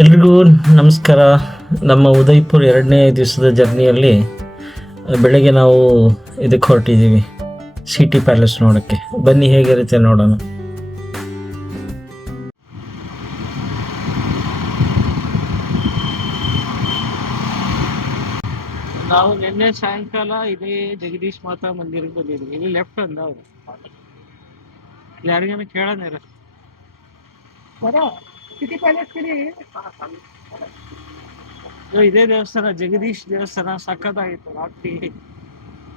ಎಲ್ರಿಗೂ ನಮಸ್ಕಾರ. ನಮ್ಮ ಉದಯ್ಪುರ್ 2ನೇ ದಿವಸದ ಜರ್ನಿಯಲ್ಲಿ ಬೆಳಗ್ಗೆ ನಾವು ಇದಕ್ಕೆ ಹೊರಟಿದ್ದೀವಿ, ಸಿಟಿ ಪ್ಯಾಲೇಸ್ ನೋಡೋಕ್ಕೆ. ಬನ್ನಿ ಹೇಗಿರುತ್ತೆ ನೋಡೋಣ. ನಾವು ನಿನ್ನೆ ಸಾಯಂಕಾಲ ಇದೇ ಜಗದೀಶ್ ಮಾತಾ ಮಂದಿರಕ್ಕೆ ಬಂದಿದ್ವಿ. ಇಲ್ಲಿ ಲೆಫ್ಟ್ ಅಂದ ಅವರು ಯಾರಿಗಾನ ಕೇಳೋಣ ಸಿಟಿ ಪ್ಯಾಲೇಸ್ ಇದೇ ದೇವಸ್ಥಾನ, ಜಗದೀಶ್ ದೇವಸ್ಥಾನ. ಸಖತ್ತಾಗಿತ್ತು ರಾತ್ರಿ,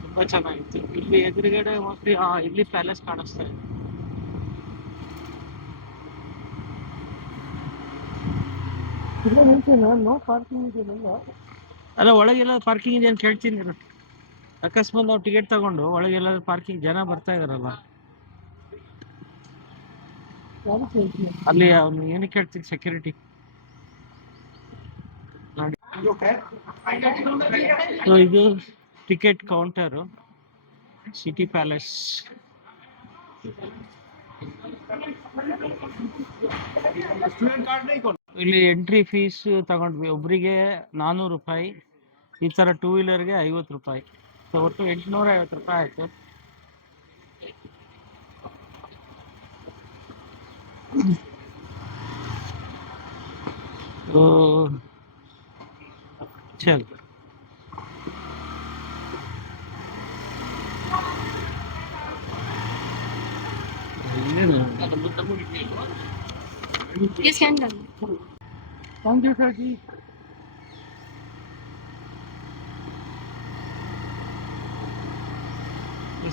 ತುಂಬಾ ಚೆನ್ನಾಗಿತ್ತು. ಇಲ್ಲಿ ಎದುರುಗಡೆ ಮೋಸ್ಟ್ಲಿ ಇಲ್ಲಿ ಪ್ಯಾಲೇಸ್ ಕಾಣಿಸ್ತಾ ಇದೆ. ಅಲ್ಲ, ಒಳಗೆಲ್ಲ ಪಾರ್ಕಿಂಗ್ ಇದೆ ಅಂತ ಕೇಳ್ತೀನಿ. ಅಕಸ್ಮಾತ್ ನಾವು ಟಿಕೆಟ್ ತಗೊಂಡು ಒಳಗೆಲ್ಲ ಪಾರ್ಕಿಂಗ್ ಜನ ಬರ್ತಾ ಇದಾರಲ್ಲ, ಅಲ್ಲಿ ಅವ್ನು ಏನಕ್ಕೆ ಕೇಳ್ತೀನಿ, ಸೆಕ್ಯೂರಿಟಿ ನೋಡಿ. ಇದು ಟಿಕೆಟ್ ಕೌಂಟರು, ಸಿಟಿ ಪ್ಯಾಲೇಸ್. ಇಲ್ಲಿ ಎಂಟ್ರಿ ಫೀಸ್ ತಗೊಂಡ್ವಿ, ಒಬ್ರಿಗೆ 400 ರೂಪಾಯಿ. ಈ ತರ 2 ವೀಲರ್ಗೆ 50 ರೂಪಾಯಿ. ಸೊ ಒಟ್ಟು 850 ರೂಪಾಯಿ ಆಯ್ತು. ಚಲ್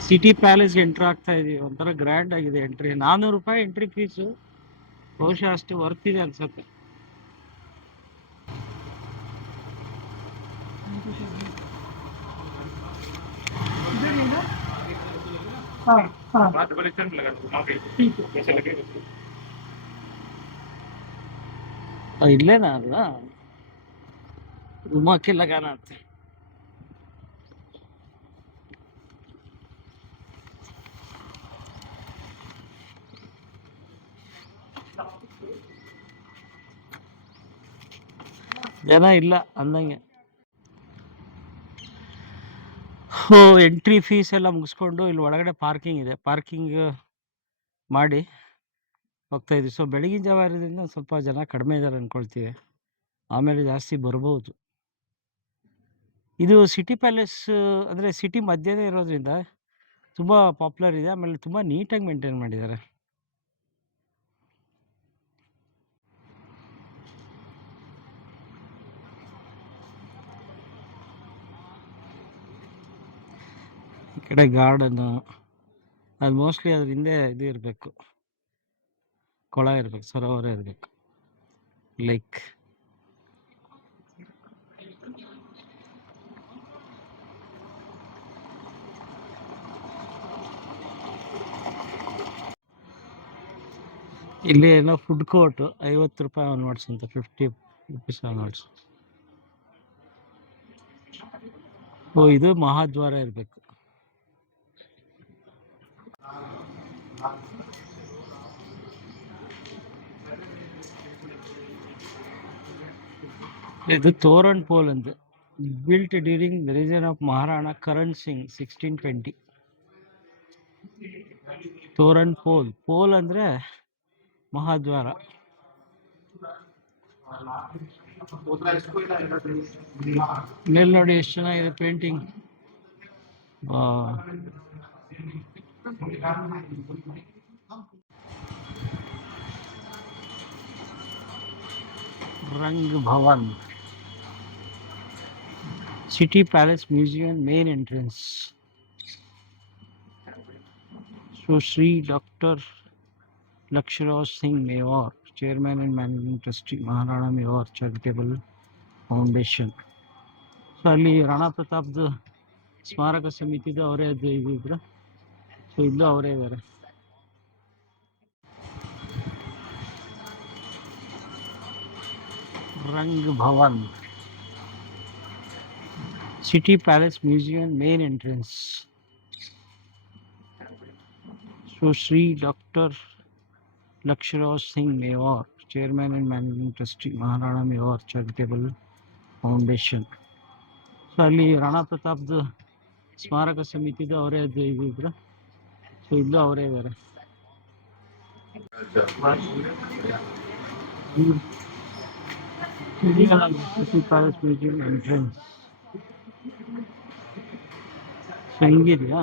ಸಿಟಿ ಪ್ಯಾಲೇಸ್ ಎಂಟ್ರಿ ಆಗ್ತಾ ಇದೀವಿ. ಒಂಥರ ಗ್ರ್ಯಾಂಡ್ ಆಗಿದೆ ಎಂಟ್ರಿ. 400 ರೂಪಾಯಿ ಎಂಟ್ರಿ ಫೀಸು. ಬಹುಶಃ ಅಷ್ಟು ವರ್ತ್ ಇದೆ ಅನ್ಸುತ್ತೆ. ಇಲ್ಲೇನಾ ಅಲ್ಲ, ರೂಮಕ್ಕೆ ಲಗಾನ ಅಂತ. ಜನ ಇಲ್ಲ ಅಂದಂಗೆ. ಎಂಟ್ರಿ ಫೀಸ್ ಎಲ್ಲ ಮುಗಿಸ್ಕೊಂಡು ಇಲ್ಲಿ ಒಳಗಡೆ ಪಾರ್ಕಿಂಗ್ ಇದೆ, ಪಾರ್ಕಿಂಗ್ ಮಾಡಿ ಹೋಗ್ತಾ ಇದ್ವಿ. ಸೊ ಬೆಳಗಿನ ಜಾವ ಇರೋದ್ರಿಂದ ಸ್ವಲ್ಪ ಜನ ಕಡಿಮೆ ಇದ್ದಾರೆ ಅನ್ಕೊಳ್ತೀವಿ, ಆಮೇಲೆ ಜಾಸ್ತಿ ಬರ್ಬೋದು. ಇದು ಸಿಟಿ ಪ್ಯಾಲೇಸ್ ಅಂದರೆ ಸಿಟಿ ಮಧ್ಯನೇ ಇರೋದ್ರಿಂದ ತುಂಬ ಪಾಪ್ಯುಲರ್ ಇದೆ. ಆಮೇಲೆ ತುಂಬ ನೀಟಾಗಿ ಮೇಂಟೈನ್ ಮಾಡಿದ್ದಾರೆ. ಈ ಕಡೆ ಗಾರ್ಡನ್ನು, ಅದು ಮೋಸ್ಟ್ಲಿ ಅದ್ರ ಹಿಂದೆ ಇದು ಇರಬೇಕು, ಕೊಳ ಇರಬೇಕು, ಸರೋವರ ಇರಬೇಕು, ಲೇಕ್. ಇಲ್ಲಿ ಏನೋ ಫುಡ್ ಕೋರ್ಟ್, 50 ರೂಪಾಯಿ ಆನ್ವರ್ಡ್ಸ್ ಅಂತ, 50 ರುಪೀಸ್ ಆನ್ವರ್ಡ್ಸ್. ಇದು ಮಹಾದ್ವಾರ ಇರಬೇಕು. ಇದು ತೋರಣ್ ಪೋಲ್ ಅಂತ, built during the region of Maharana Karan Singh 1620. Toran Pol, Pol ಅಂದ್ರೆ ಮಹಾದ್ವಾರ. ಮೇಲ್ ನೋಡಿ ಎಷ್ಟು ಚೆನ್ನಾಗಿದೆ painting. Rang Bhavan, city palace museum main entrance. So Shri doctor Lakshmanrao Singh Mewar, chairman and managing trustee, Maharana Mewar charitable foundation. So ಅಲ್ಲಿ ರಾಣಾ ಪ್ರತಾಪ್ದು ಸ್ಮಾರಕ ಸಮಿತಿದು ಅವರೇ ಇದ್ರು. ಸೊ ಇಲ್ಲೂ ಅವರೇ ಇದ್ದಾರೆ. Rang Bhavan, city palace museum main entrance. So Shri doctor Lakshmanrao Singh Mewar, chairman and managing trustee Maharana Mewar charitable foundation. So ಅಲ್ಲಿ ರಾಣಾ ಪ್ರತಾಪ್ದು ಸ್ಮಾರಕ ಸಮಿತಿದು ಅವರೇ ಇದ್ರು. ಸೊ ಇಲ್ಲೂ ಅವರೇ ಇದ್ದಾರೆ. ಪ್ಯಾಲೇಸ್ ಮ್ಯೂಸಿಯಂ ಎಂಟ್ರೆನ್ಸ್ ಹೆಂಗಿದೆಯಾ?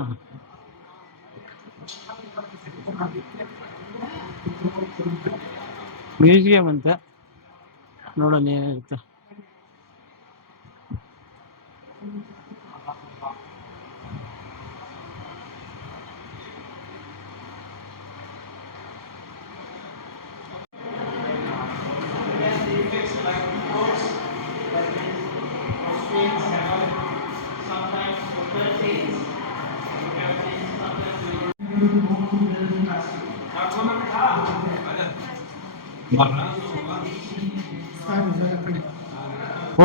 ಮ್ಯೂಸಿಯಂ ಅಂತ ನೋಡೋಣ ಏನಿರುತ್ತೆ.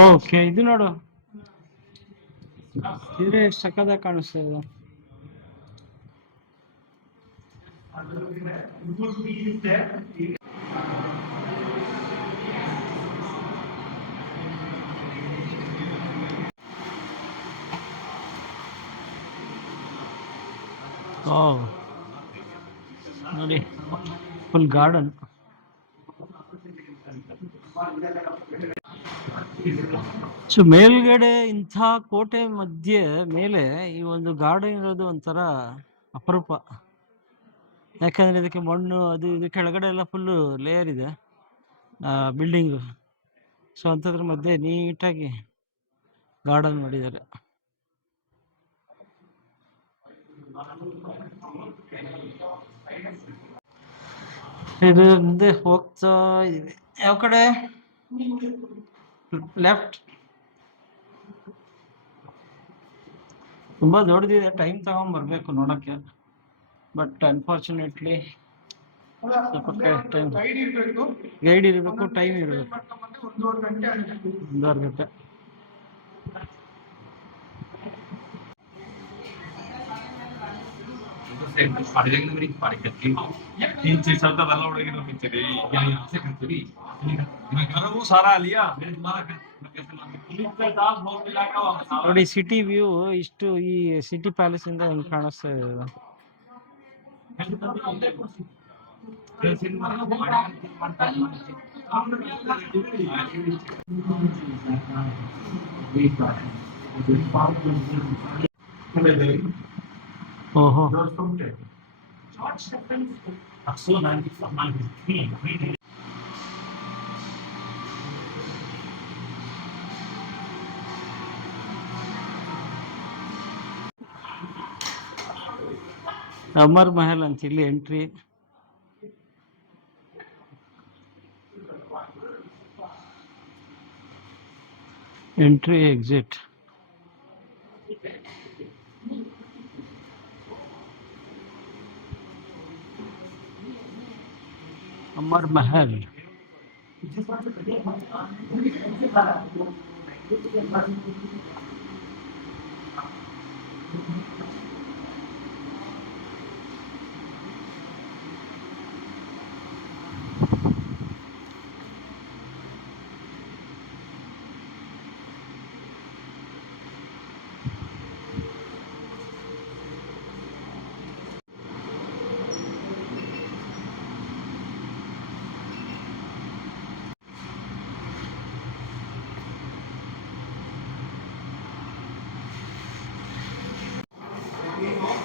ಓಕೆ, ಇದು ನೋಡು, ಇದ್ರೆ ಎಷ್ಟು ಸಕ್ಕದಾಗಿ ಕಾಣಿಸ್ತಾ ಇದೆ. ನೋಡಿ, ಫುಲ್ ಗಾರ್ಡನ್. ಸೊ ಮೇಲ್ಗಡೆ ಇಂಥ ಕೋಟೆ ಮಧ್ಯೆ ಮೇಲೆ ಈ ಒಂದು ಗಾರ್ಡನ್ ಇರೋದು ಒಂಥರ ಅಪರೂಪ. ಯಾಕಂದ್ರೆ ಇದಕ್ಕೆ ಮಣ್ಣು ಅದು ಇದು ಕೆಳಗಡೆ ಎಲ್ಲ ಫುಲ್ಲು ಲೇಯರ್ ಇದೆ ಬಿಲ್ಡಿಂಗು. ಸೊ ಅಂಥದ್ರ ಮಧ್ಯೆ ನೀಟಾಗಿ ಗಾರ್ಡನ್ ಮಾಡಿದ್ದಾರೆ. ಇದು ಮುಂದೆ ಹೋಗ್ತಾ ಇದೀವಿ. ಯಾವ ಕಡೆ? ಲೆಫ್ಟ್. ತುಂಬಾ ದೊಡ್ಡದಿದೆ, ಟೈಮ್ ತಗೊಂಡ್ಬರ್ಬೇಕು ನೋಡಕ್ಕೆ. ಬಟ್ ಅನ್ಫಾರ್ಚುನೇಟ್ಲಿ ಸ್ವಲ್ಪ ಗೈಡ್ ಇರಬೇಕು, ಟೈಮ್ ಇರಬೇಕು. 1.5 ಗಂಟೆ. ನೋಡಿ ಸಿಟಿ ವ್ಯೂ ಇಷ್ಟು, ಈ ಸಿಟಿ ಪ್ಯಾಲೇಸ್ ಇಂದ ಹೆಂಗ್ ಕಾಣಿಸ್ತಾ ಇದೆ. ಓಹೋ, ಅಮರ್ ಮಹಲ್ ಅಂತ ಇಲ್ಲಿ ಎಂಟ್ರಿ. ಎಕ್ಸಿಟ್. ಅಮರ್ ಮಹಲ್.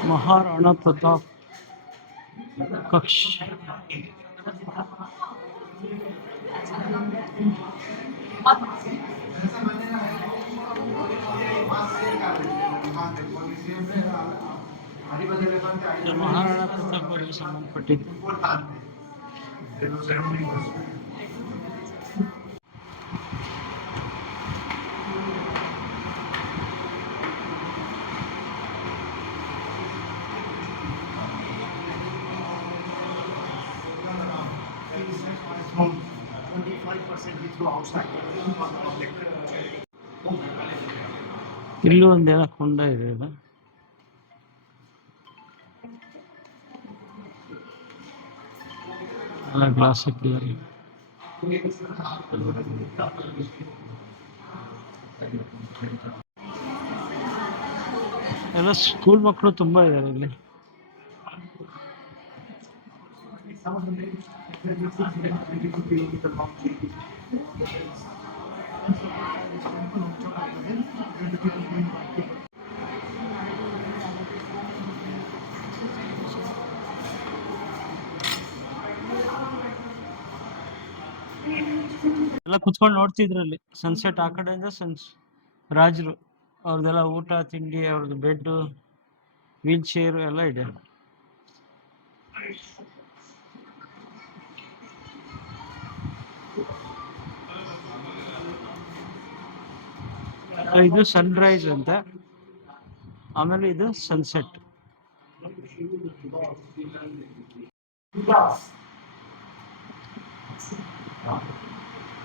महाराणा प्रताप कक्ष. महाराणा प्रताप ಅವರಿಗೆ ಸಂಬಂಧಪಟ್ಟಿದ್ದು. ಇಲ್ಲೂ ಒಂದೇನೋ ಕೊಂಡ ಇದೆ. ಗ್ಲಾಸ್ ಹಾಕಿದ್ದಾರೆ. ಎಲ್ಲ ಸ್ಕೂಲ್ ಮಕ್ಕಳು ತುಂಬಾ ಇದ್ದಾರೆ ಇಲ್ಲಿ. ಎಲ್ಲ ಕುತ್ಕೊಂಡು ನೋಡ್ತಿದ್ರಲ್ಲಿ ಸನ್ಸೆಟ್. ಆ ಕಡೆಯಿಂದ ರಾಜರು ಅವ್ರದ್ದೆಲ್ಲ ಊಟ ತಿಂಡಿ, ಅವ್ರದ್ದು ಬೆಡ್, ವೀಲ್ ಚೇರ್ ಎಲ್ಲ ಇದೆ. ಇದು ಸನ್ರೈಸ್ ಅಂತ, ಆಮೇಲೆ ಇದು ಸನ್ಸೆಟ್.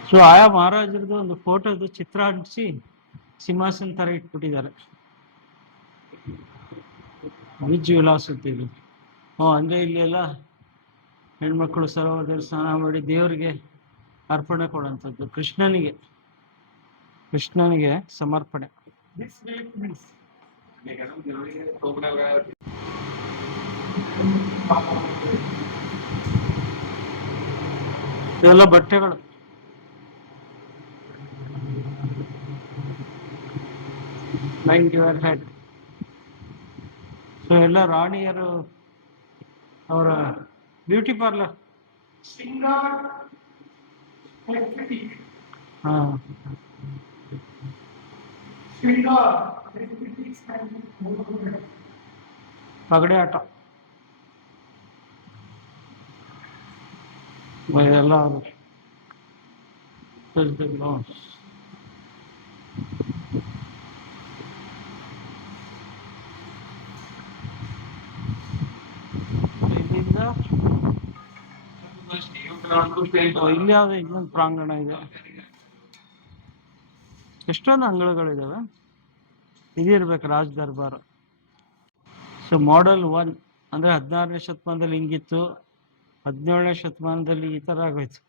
ಸೊ ಆಯಾ ಮಹಾರಾಜರದ್ದು ಒಂದು ಫೋಟೋದು ಚಿತ್ರ ಅಂಟಿಸಿ ಸಿಂಹಾಸನ ತರ ಇಟ್ಬಿಟ್ಟಿದ್ದಾರೆ. ವಿಜ್ ವಿಲಾಸ್ ಅಂತ ಇದು. ಅಂದ್ರೆ ಇಲ್ಲಿ ಎಲ್ಲ ಹೆಣ್ಮಕ್ಳು ಸರೋವರದಲ್ಲಿ ಸ್ನಾನ ಮಾಡಿ ದೇವರಿಗೆ ಅರ್ಪಣೆ ಕೊಡುವಂಥದ್ದು, ಕೃಷ್ಣನಿಗೆ ಸಮರ್ಪಣೆ. ಇದೆಲ್ಲ ಬಟ್ಟೆಗಳು. Mind your head. ಸೊ ಎಲ್ಲ ರಾಣಿಯರು ಅವರ ಬ್ಯೂಟಿ ಪಾರ್ಲರ್. ಹಾ, ಪಗಡೆ ಆಟ ಎಲ್ಲ ಇಲ್ಲಿ ಯಾವ್ದು ಇನ್ನೊಂದು ಪ್ರಾಂಗಣ ಇದೆ. ಎಷ್ಟೊಂದು ಅಂಗಳಗಳಿದಾವೆ. ಇದಿರ್ಬೇಕು ರಾಜ್ ದರ್ಬಾರ್. ಸೊ ಮಾಡೆಲ್ 1 ಅಂದ್ರೆ 16ನೇ ಶತಮಾನದಲ್ಲಿ ಹಿಂಗಿತ್ತು, 17ನೇ ಶತಮಾನದಲ್ಲಿ ಈ ತರ ಆಗೋಯ್ತು,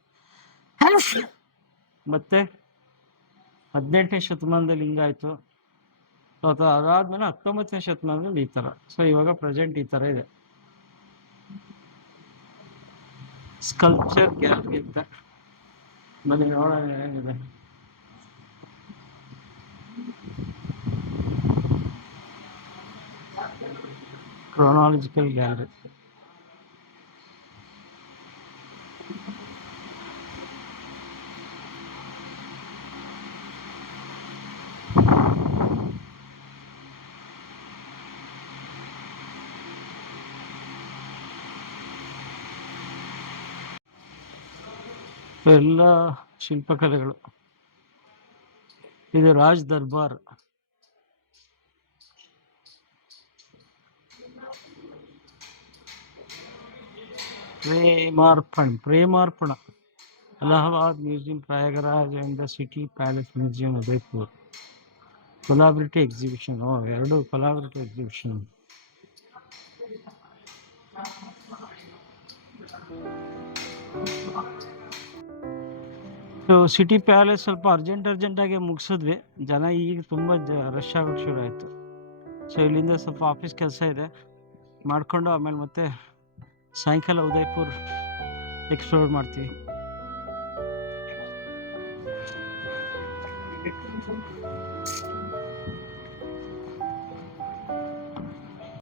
ಮತ್ತೆ 18ನೇ ಶತಮಾನದಲ್ಲಿ ಹಿಂಗಾಯ್ತು, ಅದಾದ್ಮೇಲೆ 19ನೇ ಶತಮಾನದಲ್ಲಿ ಈ ತರ. ಸೊ ಇವಾಗ ಪ್ರೆಸೆಂಟ್ ಈ ತರ ಇದೆ. ಸ್ಕಲ್ಪ್ಚರ್ ಗ್ಯಾಲರಿ ಅಂತ. ಬನ್ನಿ ನೋಡೋಣ ಏನಿದೆ. Chronological gallery. ಎಲ್ಲ ಶಿಲ್ಪಕಲೆಗಳು. ಇದು Raj Darbar. Premarpan. Allahabad museum, Prayagraj and the city palace museum, Udaipur. Collaborative exhibition. ಎರಡು collaborative exhibition. So city palace ಸ್ವಲ್ಪ ಅರ್ಜೆಂಟಾಗಿ ಮುಗಿಸಿದ್ವಿ. ಜನ ಈಗ ತುಂಬ ರಶ್ ಆಗೋಕ್ಕೆ ಶುರು ಆಯಿತು. ಸೊ ಇಲ್ಲಿಂದ ಸ್ವಲ್ಪ ಆಫೀಸ್ ಕೆಲಸ ಇದೆ ಮಾಡಿಕೊಂಡು ಆಮೇಲೆ ಮತ್ತೆ ಸಾಯಂಕಾಲ ಉದಯಪುರ್ ಎಕ್ಸ್ಪ್ಲೋರ್ ಮಾಡ್ತೀವಿ.